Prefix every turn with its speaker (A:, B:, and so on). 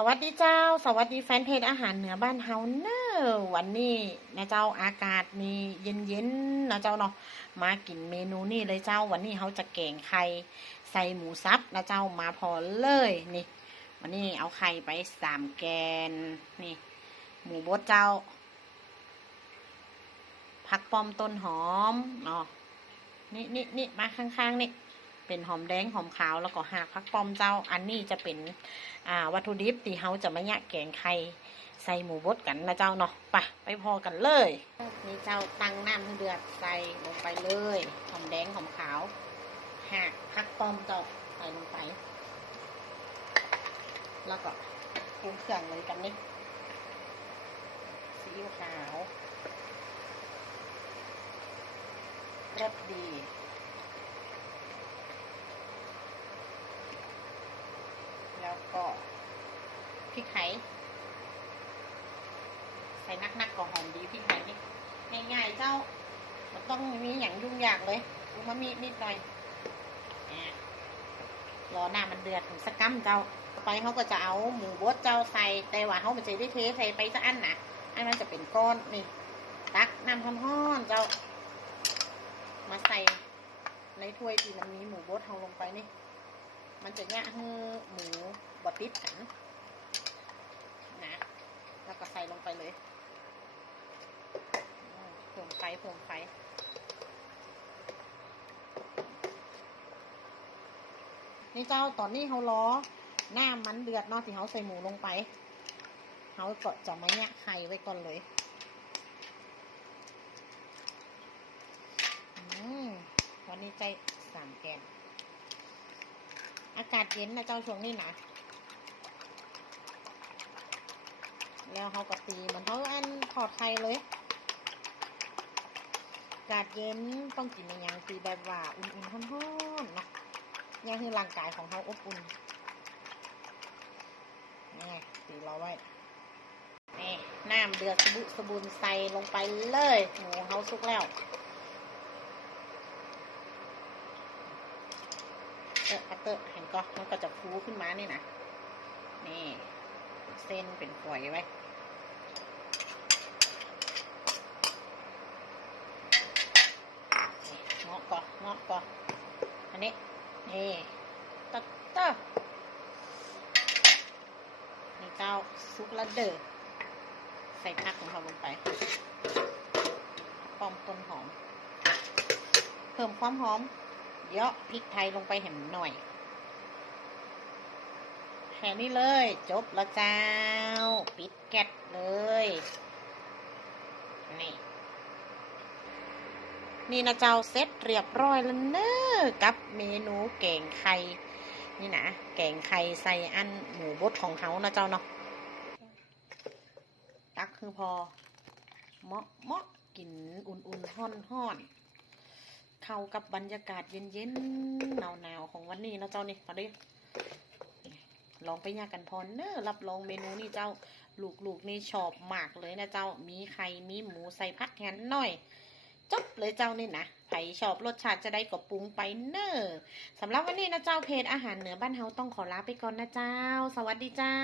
A: สวัสดีเจ้า สวัสดีแฟนเพจอาหารเหนือบ้านเฮาเนอะวันนี้นะเจ้าอากาศมีเย็นๆนนะเจ้าเนาะมากินเมนูนี่เลยเจ้า วันนี้เขาจะแกงไข่ใส่หมูสับนะเจ้ามาพอเลยนี่ วันนี้เอาไข่ไปสามแกนนี่ หมูบดเจ้าผักปอมต้นหอมเนาะนี่นี่นี่มาข้างๆนี่ เป็นหอมแดงหอมขาวแล้วก็หากผักป้อมเจ้า อันนี้จะเป็นอ่าวัตถุดิบที่เขาจะมาแยกแกงไข่ใส่หมูบดกันนะเจ้าเนาะไปไปพอกันเลยนี่เจ้าตั้งน้ำให้เดือดใส่ลงไปเลยหอมแดงหอมขาวหากผักป้อมเจ้าใส่ลงไป แล้วก็ปรุงเครื่องเลยกันนี่ซีอิ๊วขาวรสดี แล้วก็พริกไทยใส่นักๆก็หอมดีพริกไทยนี่ง่ายๆเจ้ามันต้องมีอย่างยุ่งยากเลยอูมามีนิดหน่อยรอหน้ามันเดือดถึงสักกัมเจ้าไปเขาก็จะเอาหมูบดเจ้าใส่แต่ว่าเขามันจะได้เทใส่ไปสักอันนะให้มันจะเป็นก้อนนี่ตักน้ำร้อนๆเจ้ามาใส่ในถ้วยที่มันมีหมูบดเอาลงไปนี่ มันจะแยกให้หมูบดติดกันนะแล้วก็ใส่ลงไปเลยเพิ่มไฟเพิ่มไฟนี่เจ้าตอนนี้เขาล้อหน้ามันเดือดเนาะที่เขาใส่หมูลงไปเขาก็จะไม่แยกไข่ไว้ก่อนเลยอืมวันนี้ใจสามแกน อากาศเย็นนะเจ้าช่วงนี้นะแล้วเขาก็ตีเหมันเขาอันทอดไข่เลย อากาศเย็นต้องกินในอย่างตีแบบว่าอุ่นๆร้อนๆเนาะนี่คือร่างกายของเขาอบอุ่นนี่ตีรอไว้นี่น้ำเดือดสบุสบุนใส่ลงไปเลย หมูเขาสุกแล้ว เออคัตเตอร์เห็นก็มันก็จะฟูขึ้นมานี่นะนี่ เส้นเป็นฝอยไว้เงาะก่อนเงาะก่อนอันนี้นี่ตักเตอร์นี่เจ้าซุกละเดอร์ใส่ผักของเราลงไปปอมต้นหอม เพิ่มความหอม เยอะพริกไทยลงไปเห็นหน่อย แค่นี้เลย จบแล้วเจ้า ปิดแก๊สเลย นี่ นี่นะเจ้าเซ็ตเรียบร้อยแล้วเนอะกับเมนูแกงไข่นี่นะแกงไข่ใส่อันหมูบดของเขานะเจ้าเนาะตักคือพอ เมาะเมาะกินอุ่นๆห้อนๆ เข้ากับบรรยากาศเย็นๆหนาวๆของวันนี้นะเจ้านี่มาดิลองไปยากกันพอเนอะรับรองเมนูนี่เจ้า ลูกๆนี่ชอบมากเลยนะเจ้า มีไข่มีหมูใส่พักแทนหน่อยจบเลยเจ้านี่นะใครชอบรสชาติจะได้ก็ปรุงไปเนอะสำหรับวันนี้นะเจ้าเพจอาหารเหนือบ้านเฮาต้องขอลาไปก่อนนะเจ้า สวัสดีเจ้า